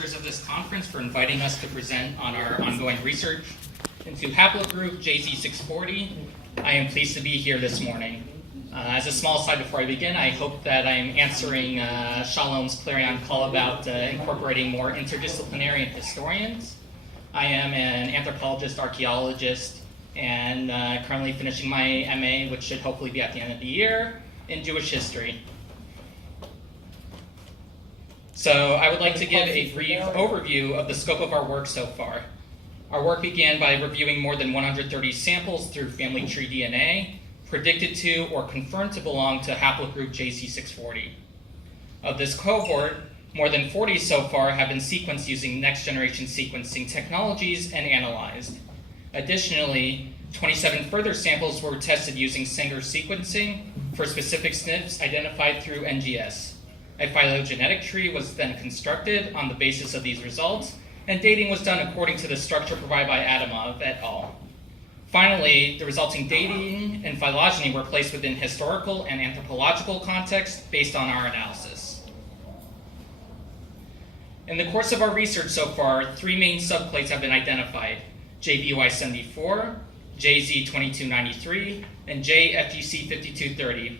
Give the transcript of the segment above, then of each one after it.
of this conference for inviting us to present on our ongoing research into haplogroup J-Z640. I am pleased to be here this morning. As a small aside before I begin, I hope that I'm answering Shalom's clarion call about incorporating more interdisciplinary historians. I am an anthropologist, archaeologist, and currently finishing my MA, which should hopefully be at the end of the year, in Jewish history. So I would like to give a brief overview of the scope of our work so far. Our work began by reviewing more than 130 samples through family tree DNA, predicted to or confirmed to belong to haplogroup J-Z640. Of this cohort, more than 40 so far have been sequenced using next-generation sequencing technologies and analyzed. Additionally, 27 further samples were tested using Sanger sequencing for specific SNPs identified through NGS. A phylogenetic tree was then constructed on the basis of these results, and dating was done according to the structure provided by Adamov et al. Finally, the resulting dating and phylogeny were placed within historical and anthropological context based on our analysis. In the course of our research so far, three main subclades have been identified: JBY74, JZ2293, and JFGC5230.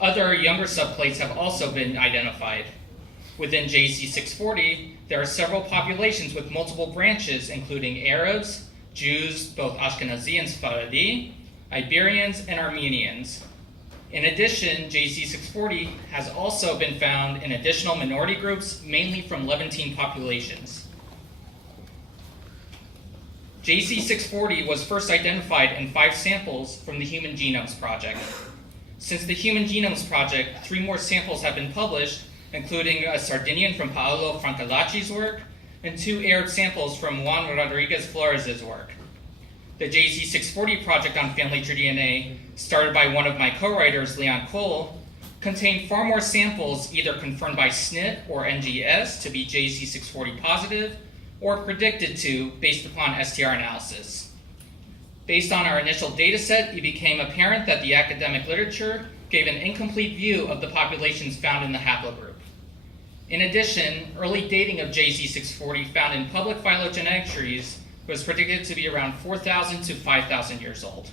Other younger subclades have also been identified. Within JZ640, there are several populations with multiple branches, including Arabs, Jews, both Ashkenazi and Sephardi, Iberians, and Armenians. In addition, JZ640 has also been found in additional minority groups, mainly from Levantine populations. JZ640 was first identified in 5 samples from the Human Genomes Project. Since the Human Genomes Project, 3 more samples have been published, including a Sardinian from Paolo Francalacci's work, and 2 Arab samples from Juan Rodriguez Flores' work. The J-Z640 project on family tree DNA, started by one of my co-writers, Leon Cole, contained far more samples either confirmed by SNP or NGS to be J-Z640 positive, or predicted to based upon STR analysis. Based on our initial data set, it became apparent that the academic literature gave an incomplete view of the populations found in the haplogroup. In addition, early dating of J-Z640 found in public phylogenetic trees was predicted to be around 4,000 to 5,000 years old.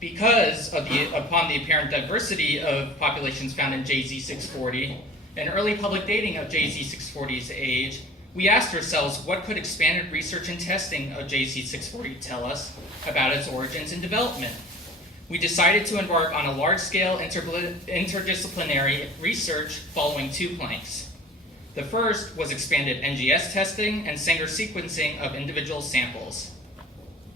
Because upon the apparent diversity of populations found in J-Z640 and early public dating of J-Z640's age, we asked ourselves, what could expanded research and testing of J-Z640 tell us about its origins and development? We decided to embark on a large-scale interdisciplinary research following 2 planks. The first was expanded NGS testing and Sanger sequencing of individual samples.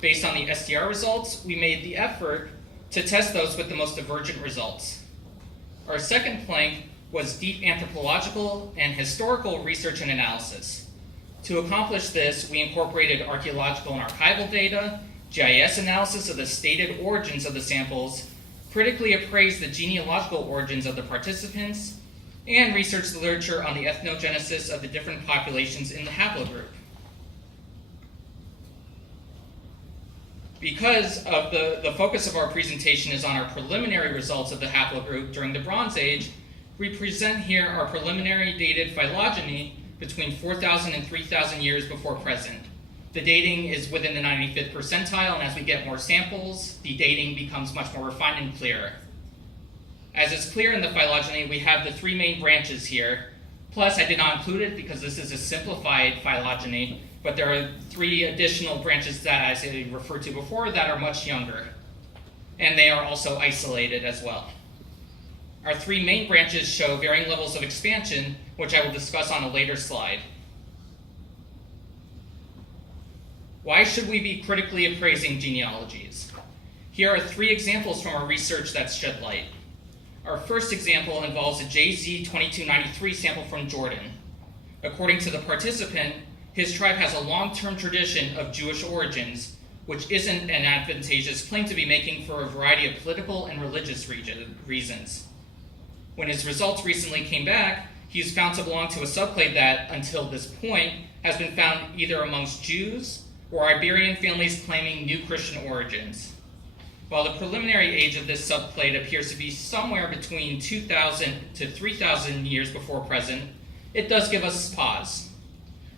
Based on the STR results, we made the effort to test those with the most divergent results. Our second plank was deep anthropological and historical research and analysis. To accomplish this, we incorporated archaeological and archival data, GIS analysis of the stated origins of the samples, critically appraised the genealogical origins of the participants, and researched the literature on the ethnogenesis of the different populations in the haplogroup. Because of the focus of our presentation is on our preliminary results of the haplogroup during the Bronze Age, we present here our preliminary dated phylogeny between 4,000 and 3,000 years before present. The dating is within the 95th percentile, and as we get more samples, the dating becomes much more refined and clearer. As is clear in the phylogeny, we have the 3 main branches here. Plus, I did not include it because this is a simplified phylogeny, but there are 3 additional branches that, as I referred to before, that are much younger. And they are also isolated as well. Our 3 main branches show varying levels of expansion, which I will discuss on a later slide. Why should we be critically appraising genealogies? Here are 3 examples from our research that shed light. Our first example involves a JZ2293 sample from Jordan. According to the participant, his tribe has a long-term tradition of Jewish origins, which isn't an advantageous claim to be making for a variety of political and religious reasons. When his results recently came back, he was found to belong to a subclade that, until this point, has been found either amongst Jews or Iberian families claiming new Christian origins. While the preliminary age of this subclade appears to be somewhere between 2,000 to 3,000 years before present, it does give us pause.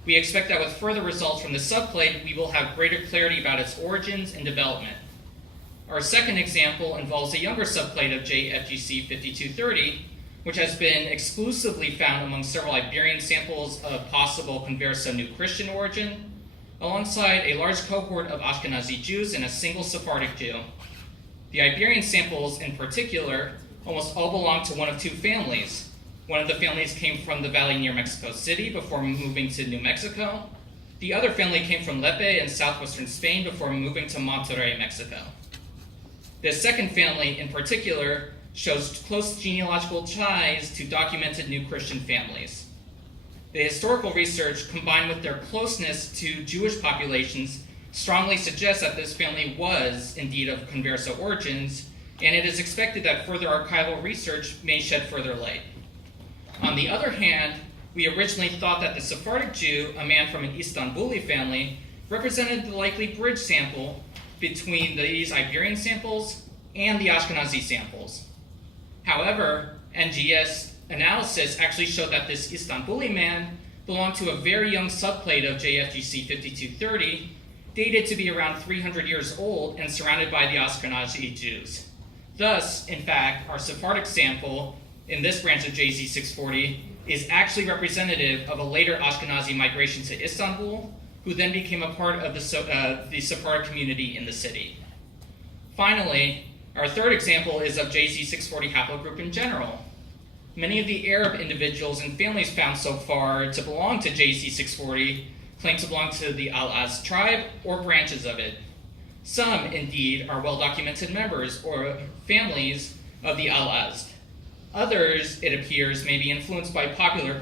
We expect that with further results from the subclade, we will have greater clarity about its origins and development. Our second example involves a younger subclade of JFGC5230, which has been exclusively found among several Iberian samples of possible Converso New Christian origin, alongside a large cohort of Ashkenazi Jews and a single Sephardic Jew. The Iberian samples in particular almost all belong to one of two families. One of the families came from the valley near Mexico City before moving to New Mexico. The other family came from Lepe in southwestern Spain before moving to Monterrey, Mexico. This second family in particular shows close genealogical ties to documented New Christian families. The historical research, combined with their closeness to Jewish populations, strongly suggests that this family was indeed of Converso origins, and it is expected that further archival research may shed further light. On the other hand, we originally thought that the Sephardic Jew, a man from an Istanbuli family, represented the likely bridge sample between these Iberian samples and the Ashkenazi samples. However, NGS analysis actually showed that this Istanbuli man belonged to a very young subclade of JFGC 5230, dated to be around 300 years old and surrounded by the Ashkenazi Jews. Thus, in fact, our Sephardic sample in this branch of JZ640 is actually representative of a later Ashkenazi migration to Istanbul, who then became a part of the Sephardic community in the city. Finally, our third example is of JZ640 haplogroup in general. Many of the Arab individuals and families found so far to belong to JZ640 claim to belong to the Al-Azd tribe or branches of it. Some, indeed, are well-documented members or families of the Al-Azd. Others, it appears, may be influenced by popular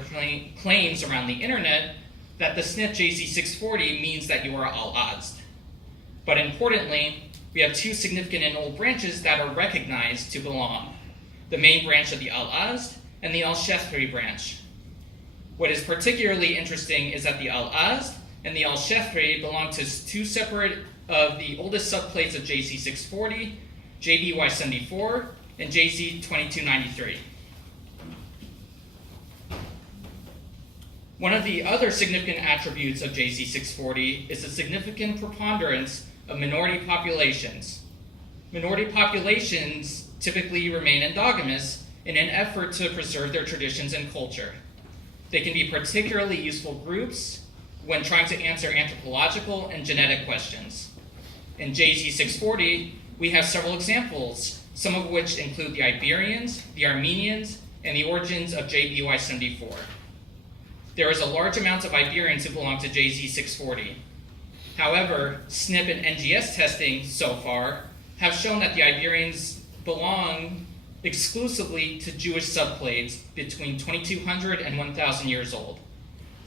claims around the internet that the SNP JZ640 means that you are Al-Azd. But importantly, we have two significant and old branches that are recognized to belong: the main branch of the Al-Azd and the Al-Shethri branch. What is particularly interesting is that the Al-Azd and the Al-Shethri belong to two separate of the oldest subclades of JZ640, JBY74, and JZ2293. One of the other significant attributes of JZ640 is the significant preponderance of minority populations. Minority populations typically remain endogamous in an effort to preserve their traditions and culture. They can be particularly useful groups when trying to answer anthropological and genetic questions. In JZ640, we have several examples, some of which include the Iberians, the Armenians, and the origins of JBY74. There is a large amount of Iberians who belong to JZ640. However, SNP and NGS testing so far have shown that the Iberians belong exclusively to Jewish subclades between 2200 and 1000 years old,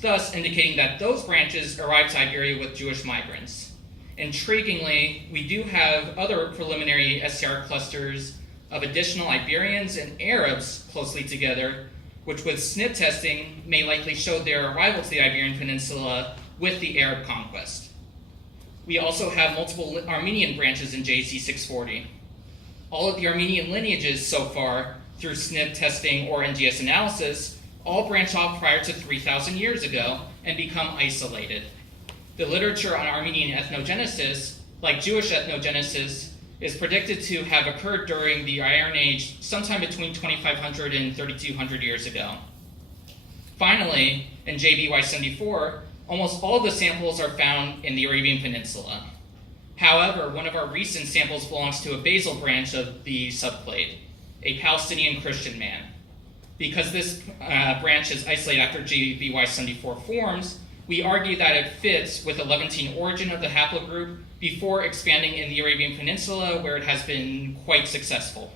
thus indicating that those branches arrived to Iberia with Jewish migrants. Intriguingly, we do have other preliminary SCR clusters of additional Iberians and Arabs closely together, which with SNP testing may likely show their arrival to the Iberian Peninsula with the Arab conquest. We also have multiple Armenian branches in JZ640. All of the Armenian lineages so far, through SNP testing or NGS analysis, all branch off prior to 3,000 years ago and become isolated. The literature on Armenian ethnogenesis, like Jewish ethnogenesis, is predicted to have occurred during the Iron Age sometime between 2,500 and 3,200 years ago. Finally, in JBY74, almost all of the samples are found in the Arabian Peninsula. However, one of our recent samples belongs to a basal branch of the subclade, a Palestinian Christian man. Because this branch is isolated after JBY74 forms, we argue that it fits with the Levantine origin of the haplogroup before expanding in the Arabian Peninsula, where it has been quite successful.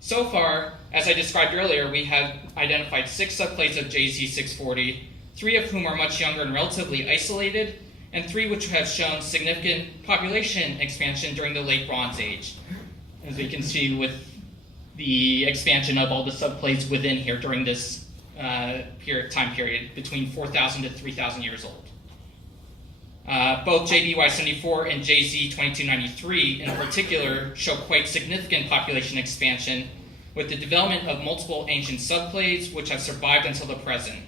So far, as I described earlier, we have identified 6 subclades of JZ640, 3 of whom are much younger and relatively isolated, and 3 which have shown significant population expansion during the Late Bronze Age, as we can see with the expansion of all the subclades within here during this time period between 4,000 to 3,000 years old. Both JBY74 and JZ2293 in particular show quite significant population expansion, with the development of multiple ancient subclades which have survived until the present.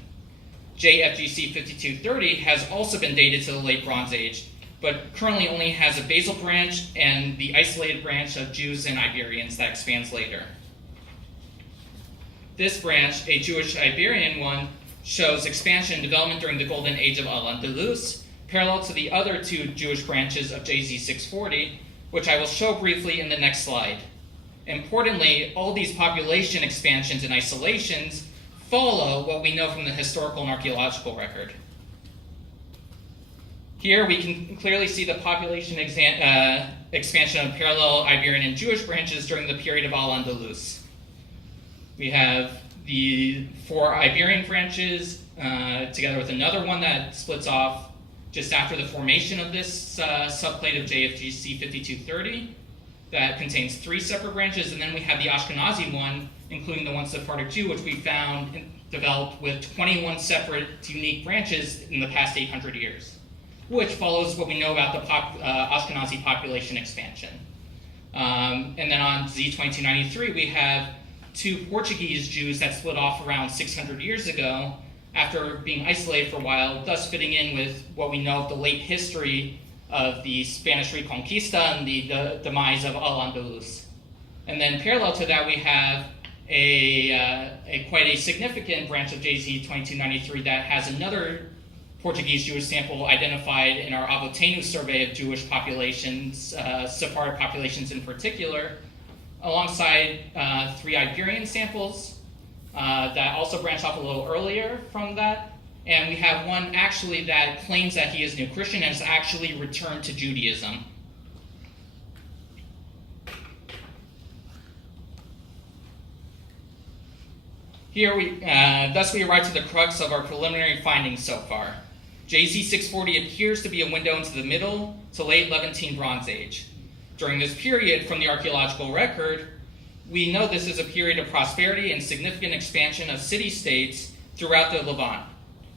JFGC5230 has also been dated to the Late Bronze Age, but currently only has a basal branch and the isolated branch of Jews and Iberians that expands later. This branch, a Jewish Iberian one, shows expansion and development during the Golden Age of Al-Andalus, parallel to the other two Jewish branches of J-Z640, which I will show briefly in the next slide. Importantly, all these population expansions and isolations follow what we know from the historical and archaeological record. Here we can clearly see the population expansion of parallel Iberian and Jewish branches during the period of Al-Andalus. We have the 4 Iberian branches together with another one that splits off just after the formation of this subclade of JFGC 5230 that contains 3 separate branches, and then we have the Ashkenazi one, including the one Sephardic Jew, which we found developed with 21 separate unique branches in the past 800 years, which follows what we know about the Ashkenazi population expansion. And then on Z2293, we have 2 Portuguese Jews that split off around 600 years ago after being isolated for a while, thus fitting in with what we know of the late history of the Spanish Reconquista and the demise of Al-Andalus. And then parallel to that, we have quite a significant branch of JZ2293 that has another Portuguese Jewish sample identified in our Avotenu survey of Jewish populations, Sephardic populations in particular, alongside 3 Iberian samples that also branch off a little earlier from that. And we have one actually that claims that he is New Christian and has actually returned to Judaism. Here thus we arrive to the crux of our preliminary findings so far. JZ640 appears to be a window into the middle to late Levantine Bronze Age. During this period, from the archaeological record, we know this is a period of prosperity and significant expansion of city-states throughout the Levant.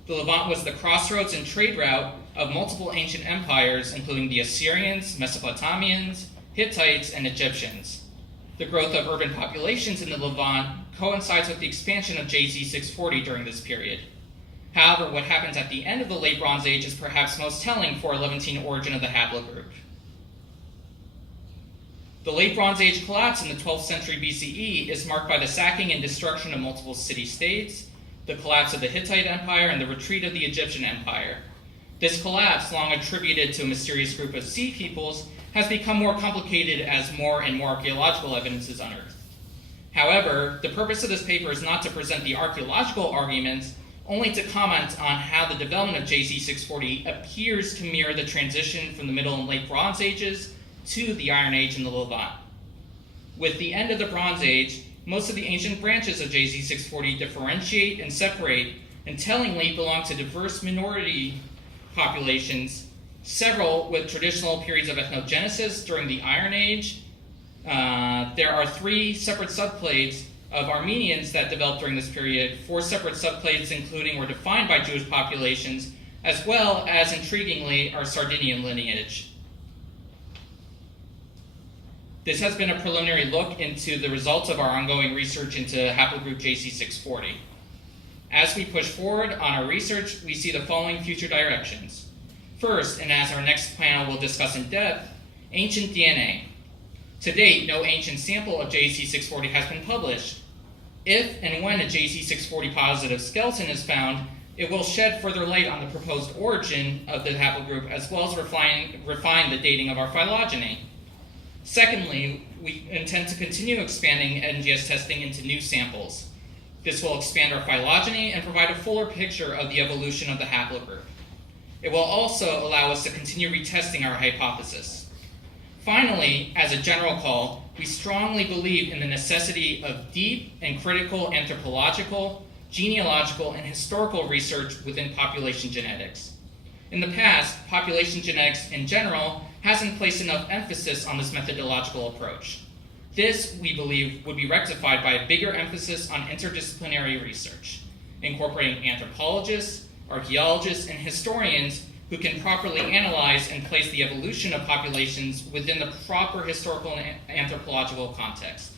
The Levant was the crossroads and trade route of multiple ancient empires, including the Assyrians, Mesopotamians, Hittites, and Egyptians. The growth of urban populations in the Levant coincides with the expansion of JZ640 during this period. However, what happens at the end of the Late Bronze Age is perhaps most telling for a Levantine origin of the haplogroup. The Late Bronze Age collapse in the 12th century BCE is marked by the sacking and destruction of multiple city-states, the collapse of the Hittite Empire, and the retreat of the Egyptian Empire. This collapse, long attributed to a mysterious group of sea peoples, has become more complicated as more and more archaeological evidence is unearthed. However, the purpose of this paper is not to present the archaeological arguments, only to comment on how the development of JZ640 appears to mirror the transition from the Middle and Late Bronze Ages to the Iron Age in the Levant. With the end of the Bronze Age, most of the ancient branches of JZ640 differentiate and separate, and tellingly belong to diverse minority populations, several with traditional periods of ethnogenesis during the Iron Age. There are 3 separate subclades of Armenians that developed during this period, 4 separate subclades including or defined by Jewish populations, as well as, intriguingly, our Sardinian lineage. This has been a preliminary look into the results of our ongoing research into haplogroup JZ640. As we push forward on our research, we see the following future directions. First, and as our next panel will discuss in depth, ancient DNA. To date, no ancient sample of JZ640 has been published. If and when a JZ640 positive skeleton is found, it will shed further light on the proposed origin of the haplogroup, as well as refine the dating of our phylogeny. Secondly, we intend to continue expanding NGS testing into new samples. This will expand our phylogeny and provide a fuller picture of the evolution of the haplogroup. It will also allow us to continue retesting our hypothesis. Finally, as a general call, we strongly believe in the necessity of deep and critical anthropological, genealogical, and historical research within population genetics. In the past, population genetics in general hasn't placed enough emphasis on this methodological approach. This, we believe, would be rectified by a bigger emphasis on interdisciplinary research, incorporating anthropologists, archaeologists, and historians who can properly analyze and place the evolution of populations within the proper historical and anthropological context.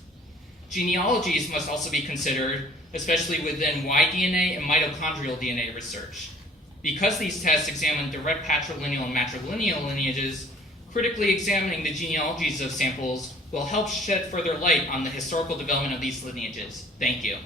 Genealogies must also be considered, especially within Y-DNA and mitochondrial DNA research. Because these tests examine direct patrilineal and matrilineal lineages, critically examining the genealogies of samples will help shed further light on the historical development of these lineages. Thank you.